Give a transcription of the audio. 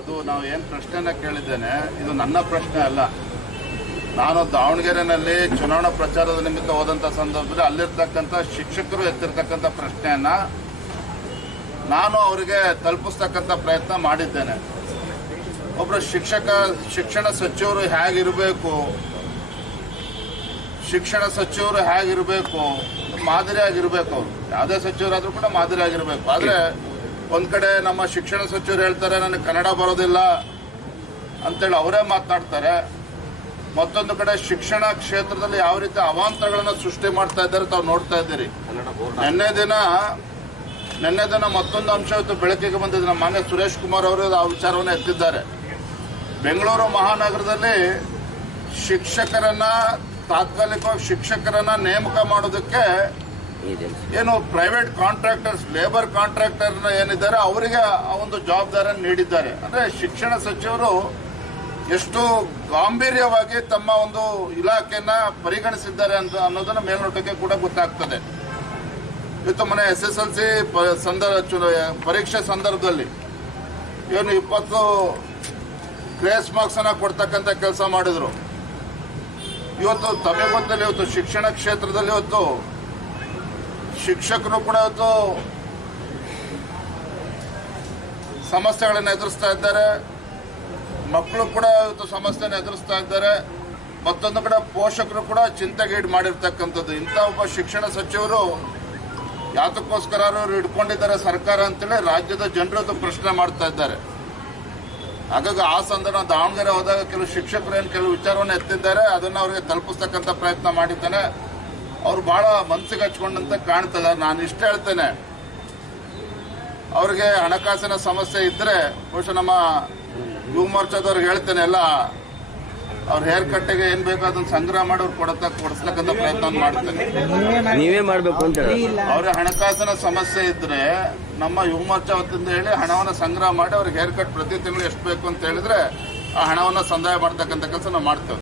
ಅದು ನಾವು ಏನು ಪ್ರಶ್ನೆನ ಕೇಳಿದ್ದೇನೆ, ಇದು ನನ್ನ ಪ್ರಶ್ನೆ ಅಲ್ಲ. ನಾನು ದಾವಣಗೆರೆನಲ್ಲಿ ಚುನಾವಣಾ ಪ್ರಚಾರದ ನಿಮಿತ್ತ ಹೋದಂಥ ಸಂದರ್ಭದಲ್ಲಿ ಅಲ್ಲಿರ್ತಕ್ಕಂಥ ಶಿಕ್ಷಕರು ಎತ್ತಿರ್ತಕ್ಕಂಥ ಪ್ರಶ್ನೆಯನ್ನು ನಾನು ಅವರಿಗೆ ತಲುಪಿಸ್ತಕ್ಕಂಥ ಪ್ರಯತ್ನ ಮಾಡಿದ್ದೇನೆ. ಒಬ್ಬರು ಶಿಕ್ಷಣ ಸಚಿವರು ಹೇಗಿರಬೇಕು, ಮಾದರಿಯಾಗಿರಬೇಕು. ಅವರು ಯಾವುದೇ ಸಚಿವರಾದರೂ ಕೂಡ ಮಾದರಿಯಾಗಿರಬೇಕು. ಆದರೆ ಒಂದು ಕಡೆ ನಮ್ಮ ಶಿಕ್ಷಣ ಸಚಿವರು ಹೇಳ್ತಾರೆ ನನಗೆ ಕನ್ನಡ ಬರೋದಿಲ್ಲ ಅಂತೇಳಿ ಅವರೇ ಮಾತನಾಡ್ತಾರೆ. ಮತ್ತೊಂದು ಕಡೆ ಶಿಕ್ಷಣ ಕ್ಷೇತ್ರದಲ್ಲಿ ಯಾವ ರೀತಿ ಅವಾಂತರಗಳನ್ನು ಸೃಷ್ಟಿ ಮಾಡ್ತಾ ಇದ್ದಾರೆ ತಾವು ನೋಡ್ತಾ ಇದ್ದೀರಿ. ನಿನ್ನೆ ದಿನ ಮತ್ತೊಂದು ಅಂಶ ಇವತ್ತು ಬೆಳಕಿಗೆ ಬಂದಿದೆ. ನಮ್ಮ ಮಾನ್ಯ ಸುರೇಶ್ ಕುಮಾರ್ ಅವರು ಆ ವಿಚಾರವನ್ನು ಎತ್ತಿದ್ದಾರೆ. ಬೆಂಗಳೂರು ಮಹಾನಗರದಲ್ಲಿ ತಾತ್ಕಾಲಿಕವಾಗಿ ಶಿಕ್ಷಕರನ್ನ ನೇಮಕ ಮಾಡೋದಕ್ಕೆ ಏನು ಪ್ರೈವೇಟ್ ಕಾಂಟ್ರಾಕ್ಟರ್ಸ್, ಲೇಬರ್ ಕಾಂಟ್ರಾಕ್ಟರ್ನ ಏನಿದ್ದಾರೆ ಅವರಿಗೆ ಆ ಒಂದು ಜವಾಬ್ದಾರಿಯನ್ನು ನೀಡಿದ್ದಾರೆ. ಅಂದರೆ ಶಿಕ್ಷಣ ಸಚಿವರು ಎಷ್ಟು ಗಾಂಭೀರ್ಯವಾಗಿ ತಮ್ಮ ಒಂದು ಇಲಾಖೆಯನ್ನ ಪರಿಗಣಿಸಿದ್ದಾರೆ ಅಂತ ಅನ್ನೋದನ್ನ ಮೇಲ್ನೋಟಕ್ಕೆ ಕೂಡ ಗೊತ್ತಾಗ್ತದೆ. ಇವತ್ತು ಮನೆ SSLC ಪರೀಕ್ಷೆ ಸಂದರ್ಭದಲ್ಲಿ ಏನು 20 ಗ್ರೇಸ್ ಮಾರ್ಕ್ಸ್ ಅನ್ನ ಕೊಡ್ತಕ್ಕಂಥ ಕೆಲಸ ಮಾಡಿದ್ರು. ಇವತ್ತು ತಮಗೆ ಗೊತ್ತಲ್ಲಿ ಇವತ್ತು ಶಿಕ್ಷಣ ಕ್ಷೇತ್ರದಲ್ಲಿ ಇವತ್ತು ಶಿಕ್ಷಕರು ಕೂಡ ಇವತ್ತು ಸಮಸ್ಯೆಗಳನ್ನು ಎದುರಿಸ್ತಾ ಇದ್ದಾರೆ, ಮಕ್ಕಳು ಕೂಡ ಇವತ್ತು ಸಮಸ್ಯೆಯನ್ನು ಎದುರಿಸ್ತಾ ಇದ್ದಾರೆ. ಮತ್ತೊಂದು ಕಡೆ ಪೋಷಕರು ಕೂಡ ಚಿಂತೆಗೀಡು ಮಾಡಿರ್ತಕ್ಕಂಥದ್ದು. ಇಂಥ ಒಬ್ಬ ಶಿಕ್ಷಣ ಸಚಿವರು ಯಾತಕ್ಕೋಸ್ಕರ ಅವರು ಇಟ್ಕೊಂಡಿದ್ದಾರೆ ಸರ್ಕಾರ ಅಂತೇಳಿ ರಾಜ್ಯದ ಜನರು ಪ್ರಶ್ನೆ ಮಾಡ್ತಾ ಇದ್ದಾರೆ. ಹಾಗಾಗಿ ಆ ಸಂದರ್ಭ ದಾವಣಗೆರೆ ಹೋದಾಗ ಕೆಲವು ಶಿಕ್ಷಕರು ಏನು ಕೆಲವು ವಿಚಾರವನ್ನು ಎತ್ತಿದ್ದಾರೆ, ಅದನ್ನು ಅವರಿಗೆ ತಲುಪಿಸ್ತಕ್ಕಂಥ ಪ್ರಯತ್ನ ಮಾಡಿದ್ದೇನೆ. ಅವರು ಬಹಳ ಮನಸ್ಸಿಗೆ ಹಚ್ಕೊಂಡಂತೆ ಕಾಣ್ತದೆ. ನಾನು ಇಷ್ಟ ಹೇಳ್ತೇನೆ, ಅವ್ರಿಗೆ ಹಣಕಾಸಿನ ಸಮಸ್ಯೆ ಇದ್ದರೆ ಬಹುಶಃ ನಮ್ಮ ಯುವ ಮೋರ್ಚಾದವ್ರಿಗೆ ಹೇಳ್ತೇನೆ, ಎಲ್ಲ ಅವ್ರ ಹೇರ್ ಕಟ್ಟಿಗೆ ಏನ್ ಬೇಕು ಅದನ್ನ ಸಂಗ್ರಹ ಮಾಡಿ ಅವ್ರು ಕೊಡಿಸ್ತಕ್ಕಂಥ ಪ್ರಯತ್ನ ಮಾಡ್ತೇನೆ. ನೀವೇ ಮಾಡಬೇಕು ಅಂತ ಅವ್ರಿಗೆ ಹಣಕಾಸಿನ ಸಮಸ್ಯೆ ಇದ್ರೆ ನಮ್ಮ ಯುವ ಮೋರ್ಚಾ ವತಿಯಿಂದ ಹೇಳಿ ಹಣವನ್ನು ಸಂಗ್ರಹ ಮಾಡಿ ಅವ್ರಿಗೆ ಹೇರ್ ಕಟ್ ಪ್ರತಿ ತಿಂಗಳು ಎಷ್ಟು ಬೇಕು ಅಂತ ಹೇಳಿದ್ರೆ ಆ ಹಣವನ್ನು ಸಂದಾಯ ಮಾಡ್ತಕ್ಕಂಥ ಕೆಲಸ ನಾವು ಮಾಡ್ತೇವೆ.